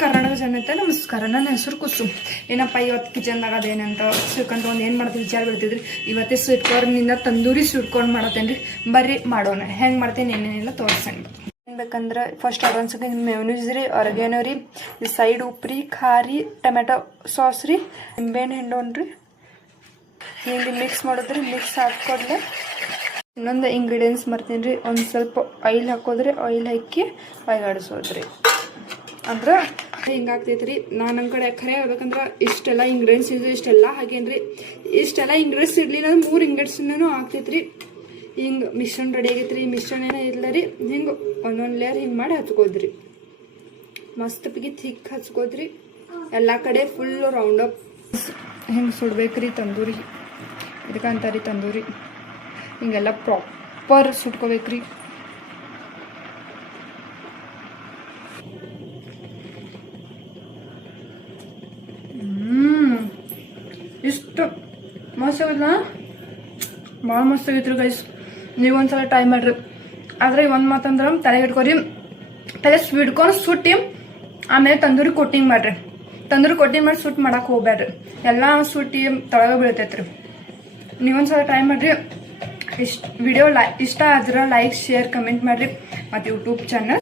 ಕರ್ನಾಟಕ ಜನತೆ ನಮಸ್ಕಾರ. ನನ್ನ ಹೆಸರು ಕುಸುಮ್. ಏನಪ್ಪ ಇವತ್ತು ಕಿಚನ್ದಾಗ ಅದೇನಂತ ಸಿಕ್ಕಂತ ಏನು ಮಾಡ್ತೀವಿ ವಿಚಾರ ಬೀಳ್ತಿದ್ರಿ. ಇವತ್ತೇ ಸ್ವೀಟ್ ಕಾರ್ನಿಂದ ತಂದೂರಿ ಸ್ವೀಟ್ ಕಾರ್ನ್ ಮಾಡತ್ತೇನ್ರಿ. ಬರ್ರಿ ಮಾಡೋಣ. ಹೆಂಗೆ ಮಾಡ್ತೇನೆ ಏನೇನೆಲ್ಲ ತೋರಿಸ್ತೇನೆ. ಏನು ಬೇಕಂದ್ರೆ ಫಸ್ಟ್ ಅಡ್ವಾನ್ಸ್ಗೆ ಮೆಯೋನೀಸ್ ರೀ, ಆರ್ಗ್ಯಾನೋ ರೀ, ಸೈಡ್ ಉಪ್ಪು ರೀ, ಖಾರಿ, ಟೊಮೆಟೊ ಸಾಸ್ ರೀ, ನಿಂಬೆಹಣ್ಣು ಹಿಂಡೋಣ್ರಿ. ಹಿಂಗೆ ಮಿಕ್ಸ್ ಮಾಡಿದ್ರಿ. ಮಿಕ್ಸ್ ಹಾಕ್ಕೊಡ್ಲೆ ಇನ್ನೊಂದು ಇಂಗ್ರೀಡಿಯೆಂಟ್ಸ್ ಮಾಡ್ತೀನಿ ರೀ. ಒಂದು ಸ್ವಲ್ಪ ಆಯಿಲ್ ಹಾಕೋದ್ರಿ. ಆಯಿಲ್ ಹಾಕಿ ಬಾಯ್ಗಾಡಿಸೋದ್ರಿ. ಅಂದ್ರೆ ಹಿಂಗಾಗ್ತೈತೆ ರೀ. ನಾನು ನಮ್ಮ ಕಡೆ ಖರೆ ಹೇಳ್ಬೇಕಂದ್ರೆ ಇಷ್ಟೆಲ್ಲ ಇಂಗ್ರೀಡಿಯೆಂಟ್ಸ್ ಇದು ಇಷ್ಟೆಲ್ಲ ಹಾಗೇನ್ರಿ. ಇಷ್ಟೆಲ್ಲ ಇಂಗ್ರೀಡಿಯೆಂಟ್ಸ್ ಇರಲಿಲ್ಲ ಅಂದ್ರೆ 3 ಇಂಗ್ರೀಡಿಯೆಂಟ್ಸ್ನೂ ಆಗ್ತೈತೆ ರೀ. ಹಿಂಗೆ ಮಿಶ್ರಣ ರೆಡಿ ಆಗೈತೆ ರೀ. ಮಿಶ್ರಣ ಏನೋ ಇಲ್ಲ ರೀ. ಹಿಂಗೆ ಒಂದೊಂದು ಲೇಯರ್ ಹಿಂಗೆ ಮಾಡಿ ಹಚ್ಕೋದ್ರಿ. ಮಸ್ತ್ ಪಿಗಿ ಥಿಕ್ ಹಚ್ಕೋದ್ರಿ. ಎಲ್ಲ ಕಡೆ ಫುಲ್ಲು ರೌಂಡ್ ಅಪ್ ಹಿಂಗೆ ಸುಡ್ಬೇಕ್ರಿ ತಂದೂರಿ. ಇದಕ್ಕೆ ಅಂತಾರಿ ತಂದೂರಿ. ಹಿಂಗೆಲ್ಲ ಪ್ರಾಪರ್ ಸುಟ್ಕೋಬೇಕ್ರಿ. ಇಷ್ಟು ಮಸ್ತ್ ಆಗಲ್ಲ, ಭಾಳ ಮಸ್ತ್ ಆಗೈತ್ರಿ ಗೈಸ್. ನೀವು ಒಂದ್ಸಲ ಟ್ರೈ ಮಾಡ್ರಿ. ಆದ್ರೆ ಒಂದು ಮಾತಂದ್ರೆ ತಲೆಗೆ ಇಟ್ಕೊರಿ, ತಲೆ ಸ್ವೀಟ್ಕೊಂಡು ಸುಟ್ಟಿ ಆಮೇಲೆ ತಂದೂರಿ ಕೋಟಿಂಗ್ ಮಾಡ್ರಿ. ತಂದೂರಿ ಕೋಟಿಂಗ್ ಮಾಡಿ ಸುಟ್ಟು ಮಾಡಕ್ಕೆ ಹೋಗ್ಬೇಡ್ರಿ. ಎಲ್ಲ ಸುಟ್ಟಿ ತೊಳಗೆ ಬೀಳ್ತೈತ್ರಿ. ನೀವೊಂದ್ಸಲ ಟ್ರೈ ಮಾಡ್ರಿ. ವಿಡಿಯೋ ಇಷ್ಟ ಆದ್ರೆ ಲೈಕ್, ಶೇರ್, ಕಮೆಂಟ್ ಮಾಡ್ರಿ. ಮತ್ತು ಯೂಟ್ಯೂಬ್ ಚಾನಲ್